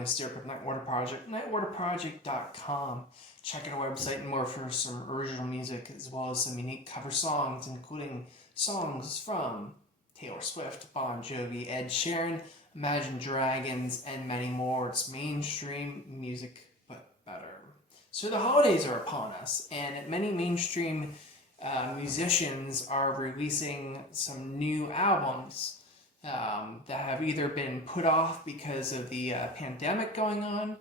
John Esterik with Nightwater Project, nightwaterproject.com. Check out our website and more for some original music as well as some unique cover songs, including songs from Taylor Swift, Bon Jovi, Ed Sheeran, Imagine Dragons, and many more. It's mainstream music, but better. So the holidays are upon us, and many mainstream musicians are releasing some new albums that have either been put off because of the pandemic going on,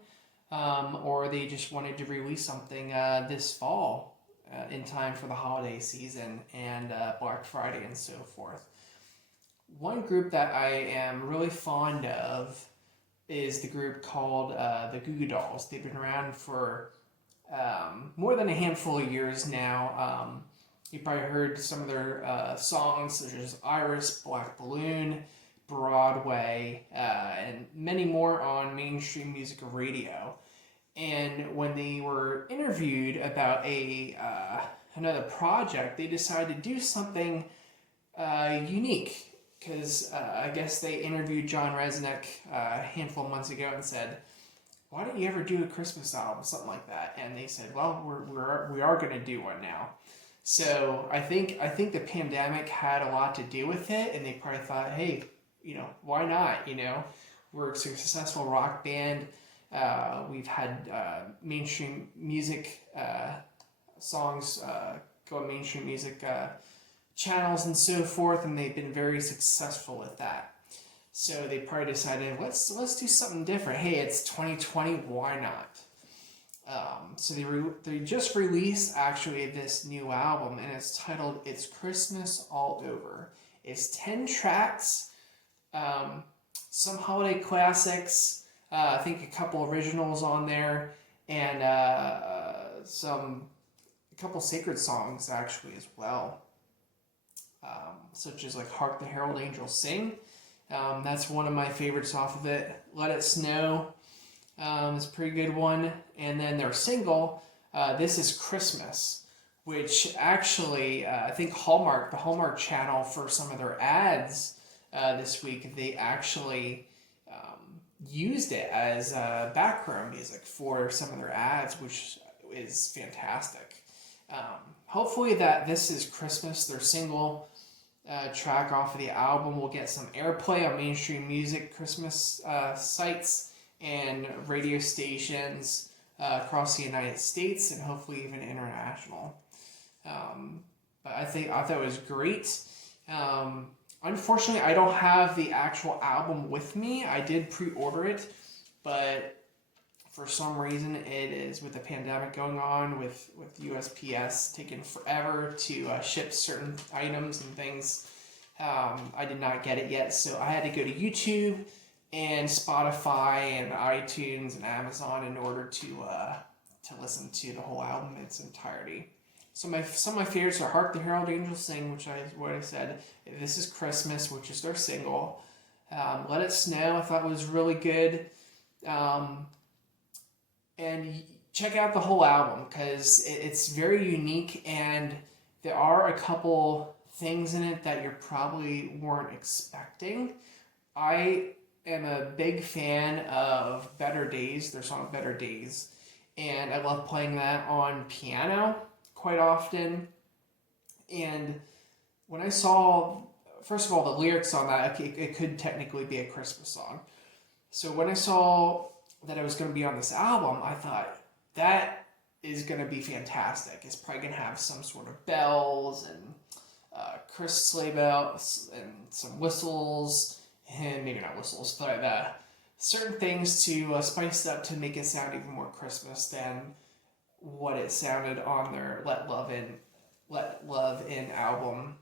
or they just wanted to release something this fall in time for the holiday season and Black Friday and so forth. One group that I am really fond of is the group called the Goo Goo Dolls. They've been around for more than a handful of years now. You probably heard some of their songs, such as Iris, Black Balloon, Broadway, and many more on mainstream music radio. And when they were interviewed about another project, they decided to do something unique. Because I guess they interviewed John Resnick a handful of months ago and said, "Why don't you ever do a Christmas album?" Something like that. And they said, "Well, we are going to do one now." So I think the pandemic had a lot to do with it, and they probably thought, "Hey, why not? We're a successful rock band. We've had mainstream music songs go mainstream music channels and so forth, and they've been very successful with that. So they probably decided, let's do something different. Hey, it's 2020, why not?" So they just released actually this new album, and it's titled "It's Christmas All Over." It's 10 tracks, some holiday classics, I think a couple originals on there, and a couple sacred songs actually as well. Such as like "Hark the Herald Angels Sing." That's one of my favorites off of it. "Let It Snow" is a pretty good one. And then their single, "This Is Christmas," which actually, I think the Hallmark channel, for some of their ads this week, they actually used it as background music for some of their ads, which is fantastic. Hopefully that "This Is Christmas," their single track off of the album, will get some airplay on mainstream music Christmas sites and radio stations across the United States, and hopefully even international. But I thought it was great. Unfortunately, I don't have the actual album with me. I did pre-order it, but for some reason, it is, with the pandemic going on, with USPS taking forever to ship certain items and things. I did not get it yet, so I had to go to YouTube and Spotify and iTunes and Amazon in order to listen to the whole album in its entirety. So some of my favorites are "Hark the Herald Angels Sing," which what I said. "This Is Christmas," which is their single. "Let It Snow," I thought was really good. And check out the whole album because it's very unique, and there are a couple things in it that you probably weren't expecting. I am a big fan of "Better Days," their song "Better Days," and I love playing that on piano quite often. And when I saw, first of all, the lyrics on that, it could technically be a Christmas song. So when I saw that it was going to be on this album, I thought, that is going to be fantastic. It's probably going to have some sort of bells and sleigh bells and some whistles, and maybe not whistles, but certain things to spice it up to make it sound even more Christmas than what it sounded on their Let Love In album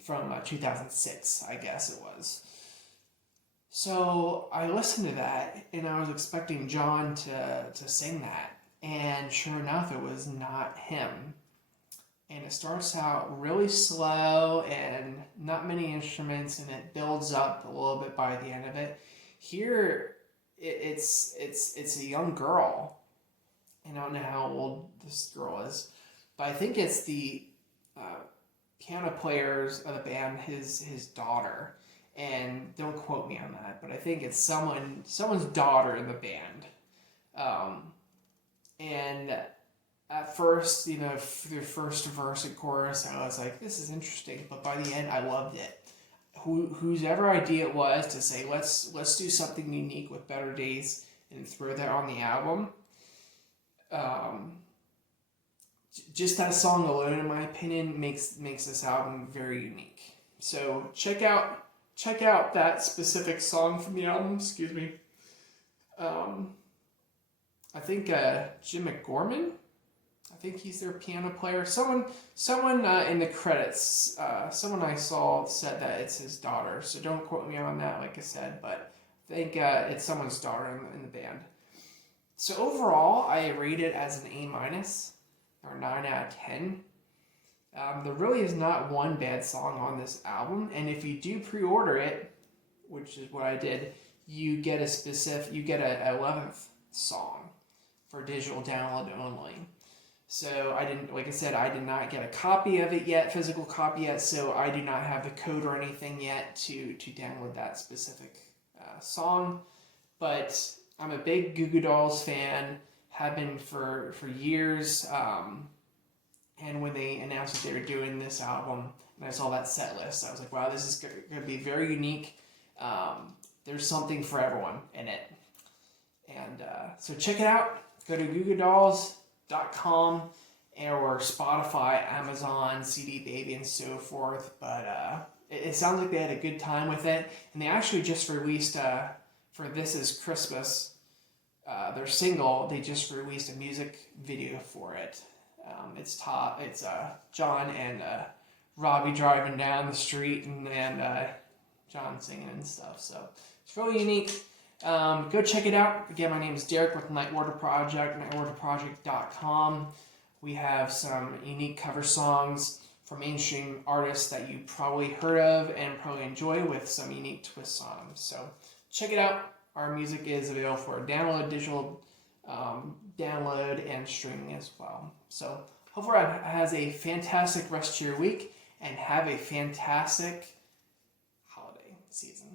from 2006, I guess it was. So I listened to that, and I was expecting John to sing that, and sure enough, it was not him. And it starts out really slow and not many instruments, and it builds up a little bit by the end of it. Here, it's a young girl, and I don't know how old this girl is, but I think it's the piano players of the band, his daughter. and don't quote me on that, but I think it's someone's daughter in the band. And at first, through first verse and chorus, I was like, this is interesting, but by the end, I loved it. Whose ever idea it was to say, let's do something unique with Better Days and throw that on the album. Just that song alone, in my opinion, makes this album very unique. So check out that specific song from the album. Excuse me. I think Jim McGorman. I think he's their piano player. Someone in the credits, someone I saw said that it's his daughter. So don't quote me on that, like I said, but I think it's someone's daughter in the band. So overall, I rate it as an A-, or 9 out of 10. There really is not one bad song on this album, and if you do pre-order it, which is what I did, you get a 11th song for digital download only. So I did not get a copy of it yet, physical copy yet, so I do not have the code or anything yet to download that specific song. But I'm a big Goo Goo Dolls fan, have been for years. And when they announced that they were doing this album, and I saw that set list, I was like, wow, this is going to be very unique. There's something for everyone in it. And so check it out. Go to googooDolls.com or Spotify, Amazon, CD Baby, and so forth. But it sounds like they had a good time with it. And they actually just released, for This Is Christmas, their single, they just released a music video for it. It's John and Robbie driving down the street and John singing and stuff. So it's really unique. Go check it out. Again, my name is Derek with Nightwater Project, nightwaterproject.com. We have some unique cover songs from mainstream artists that you probably heard of and probably enjoy with some unique twists on them. So check it out. Our music is available for download, digital download, and streaming as well. So hopefully everyone has a fantastic rest of your week and have a fantastic holiday season.